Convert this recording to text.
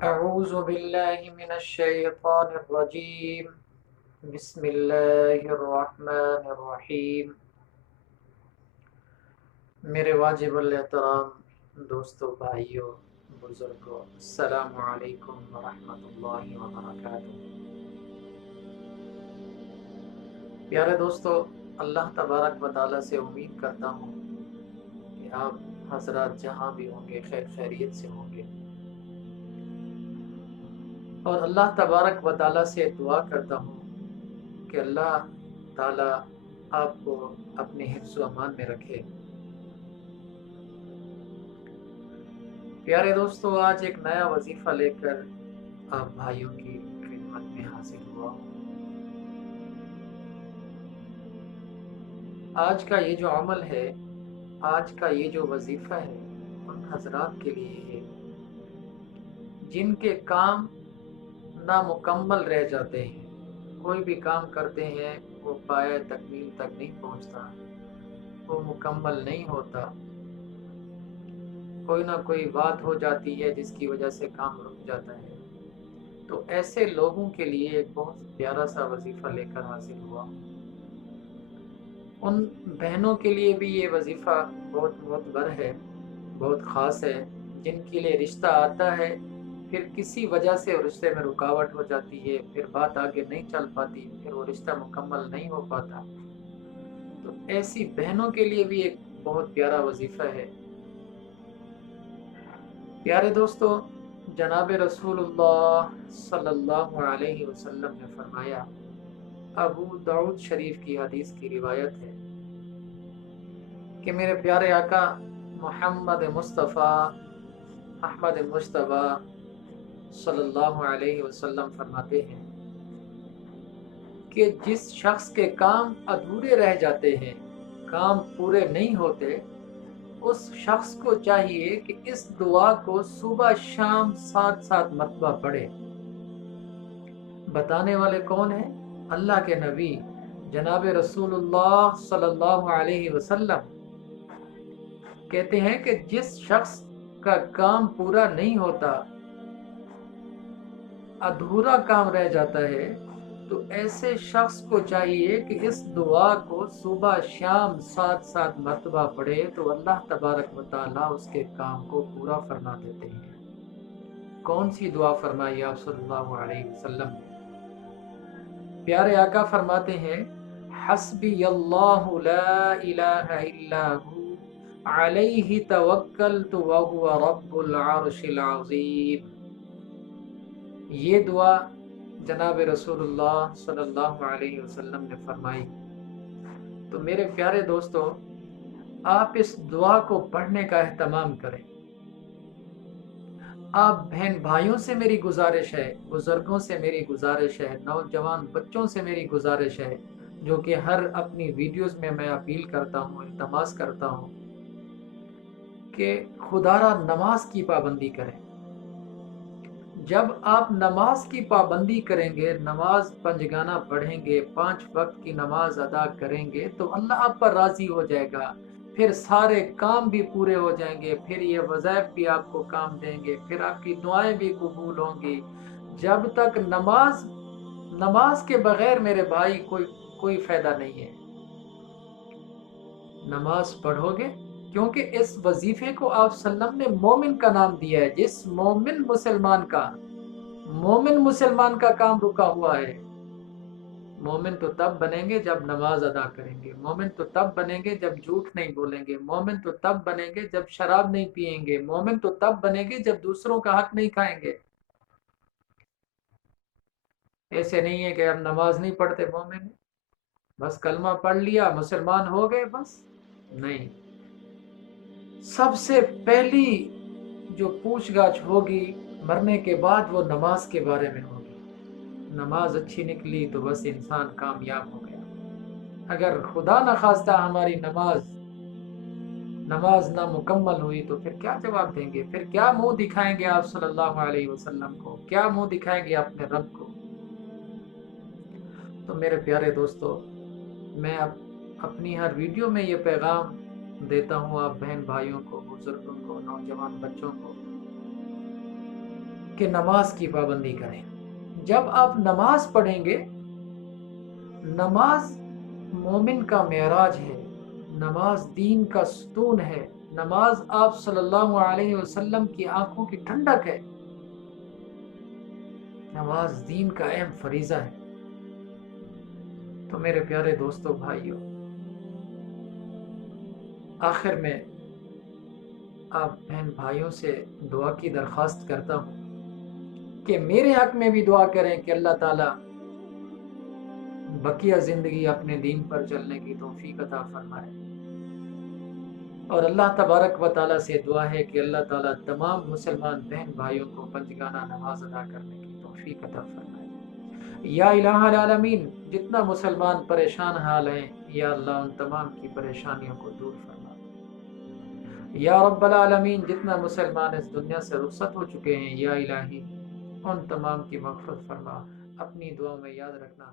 أعوذ بالله من الشيطان الرجيم بسم الله الرحمن الرحیم۔ میرے واجب الاحترام دوستو، بھائیو، بزرگوں، السلام علیکم ورحمۃ اللہ وبرکاتہ۔ پیارے دوستو، اللہ تبارک و تعالیٰ سے امید کرتا ہوں کہ آپ حضرات جہاں بھی ہوں گے خیر خیریت سے ہوں گے، اور اللہ تبارک و تعالیٰ سے دعا کرتا ہوں کہ اللہ تعالیٰ آپ کو اپنے حفظ و امان میں رکھے۔ پیارے دوستو، آج ایک نیا وظیفہ لے کر آپ بھائیوں کی خدمت میں حاضر ہوا ہوں۔ آج کا یہ جو عمل ہے، آج کا یہ جو وظیفہ ہے، ان حضرات کے لیے ہے جن کے کام نامکمل رہ جاتے ہیں۔ کوئی بھی کام کرتے ہیں وہ پایہ تکمیل تک نہیں پہنچتا، وہ مکمل نہیں ہوتا، کوئی نہ کوئی بات ہو جاتی ہے جس کی وجہ سے کام رک جاتا ہے۔ تو ایسے لوگوں کے لیے ایک بہت پیارا سا وظیفہ لے کر حاصل ہوا۔ ان بہنوں کے لیے بھی یہ وظیفہ بہت معتبر ہے، بہت خاص ہے، جن کے لیے رشتہ آتا ہے پھر کسی وجہ سے رشتے میں رکاوٹ ہو جاتی ہے، پھر بات آگے نہیں چل پاتی، پھر وہ رشتہ مکمل نہیں ہو پاتا۔ تو ایسی بہنوں کے لیے بھی ایک بہت پیارا وظیفہ ہے۔ پیارے دوستو، جناب رسول اللہ صلی اللہ علیہ وسلم نے فرمایا، ابو داؤد شریف کی حدیث کی روایت ہے کہ میرے پیارے آقا محمد مصطفیٰ احمد مجتبیٰ صلی اللہ علیہ وسلم فرماتے ہیں کہ جس شخص کے کام ادھورے رہ جاتے ہیں، کام پورے نہیں ہوتے، اس شخص کو چاہیے کہ اس دعا کو صبح شام 7 مرتبہ پڑھے۔ بتانے والے کون ہیں؟ اللہ کے نبی جناب رسول اللہ صلی اللہ علیہ وسلم کہتے ہیں کہ جس شخص کا کام پورا نہیں ہوتا، ادھورا کام رہ جاتا ہے، تو ایسے شخص کو چاہیے کہ اس دعا کو صبح شام 7 مرتبہ پڑھے تو اللہ تبارک و تعالیٰ اس کے کام کو پورا فرما دیتے ہیں۔ کون سی دعا فرمائی آپ صلی اللہ علیہ وسلم نے؟ پیارے آقا فرماتے ہیں، حسبی اللہ لا الہ الا ہو علیہ توکلت وہو رب العرش العظیم۔ یہ دعا جناب رسول اللہ صلی اللہ علیہ وسلم نے فرمائی۔ تو میرے پیارے دوستو، آپ اس دعا کو پڑھنے کا اہتمام کریں۔ آپ بہن بھائیوں سے میری گزارش ہے، بزرگوں سے میری گزارش ہے، نوجوان بچوں سے میری گزارش ہے، جو کہ ہر اپنی ویڈیوز میں اپیل کرتا ہوں، التماس کرتا ہوں کہ خدا را نماز کی پابندی کریں۔ جب آپ نماز کی پابندی کریں گے، نماز پنجگانہ پڑھیں گے، 5 وقت کی نماز ادا کریں گے، تو اللہ آپ پر راضی ہو جائے گا، پھر سارے کام بھی پورے ہو جائیں گے، پھر یہ وظائف بھی آپ کو کام دیں گے، پھر آپ کی دعائیں بھی قبول ہوں گی۔ جب تک نماز کے بغیر میرے بھائی کوئی فائدہ نہیں ہے۔ نماز پڑھو گے، کیونکہ اس وظیفے کو آپ صلی اللہ علیہ وسلم نے مومن کا نام دیا ہے۔ جس مومن مسلمان کا کام رکا ہوا ہے۔ مومن تو تب بنیں گے جب نماز ادا کریں گے، مومن تو تب بنیں گے جب جھوٹ نہیں بولیں گے، مومن تو تب بنیں گے جب شراب نہیں پئیں گے، مومن تو تب بنیں گے جب دوسروں کا حق نہیں کھائیں گے۔ ایسے نہیں ہے کہ اب نماز نہیں پڑھتے مومن، بس کلمہ پڑھ لیا مسلمان ہو گئے، بس نہیں۔ سب سے پہلی جو پوچھ گچھ ہوگی مرنے کے بعد، وہ نماز کے بارے میں ہوگی۔ نماز اچھی نکلی تو بس انسان کامیاب ہو گیا۔ اگر خدا نخواستہ ہماری نماز نامکمل ہوئی تو پھر کیا جواب دیں گے؟ پھر کیا منہ دکھائیں گے آپ صلی اللہ علیہ وسلم کو؟ کیا منہ دکھائیں گے اپنے رب کو؟ تو میرے پیارے دوستو، میں اپنی ہر ویڈیو میں یہ پیغام دیتا ہوں آپ بہن بھائیوں کو، بزرگوں کو، نوجوان بچوں کو، کہ نماز کی پابندی کریں۔ جب آپ نماز پڑھیں گے، نماز مومن کا معراج ہے، نماز دین کا ستون ہے، نماز آپ صلی اللہ علیہ وسلم کی آنکھوں کی ٹھنڈک ہے، نماز دین کا اہم فریضہ ہے۔ تو میرے پیارے دوستو بھائیو، آخر میں آپ بہن بھائیوں سے دعا کی درخواست کرتا ہوں کہ میرے حق میں بھی دعا کریں کہ اللہ تعالیٰ بقیہ زندگی اپنے دین پر چلنے کی توفیق عطا فرمائے، اور اللہ تبارک و تعالیٰ سے دعا ہے کہ اللہ تعالیٰ تمام مسلمان بہن بھائیوں کو پنجگانہ نماز ادا کرنے کی توفیق عطا فرمائے۔ یا الہ العالمین، جتنا مسلمان پریشان حال ہیں، یا اللہ ان تمام کی پریشانیوں کو دور فرما۔ یا رب العالمین، جتنا مسلمان اس دنیا سے رخصت ہو چکے ہیں، یا الہی ان تمام کی مغفرت فرما۔ اپنی دعاؤں میں یاد رکھنا۔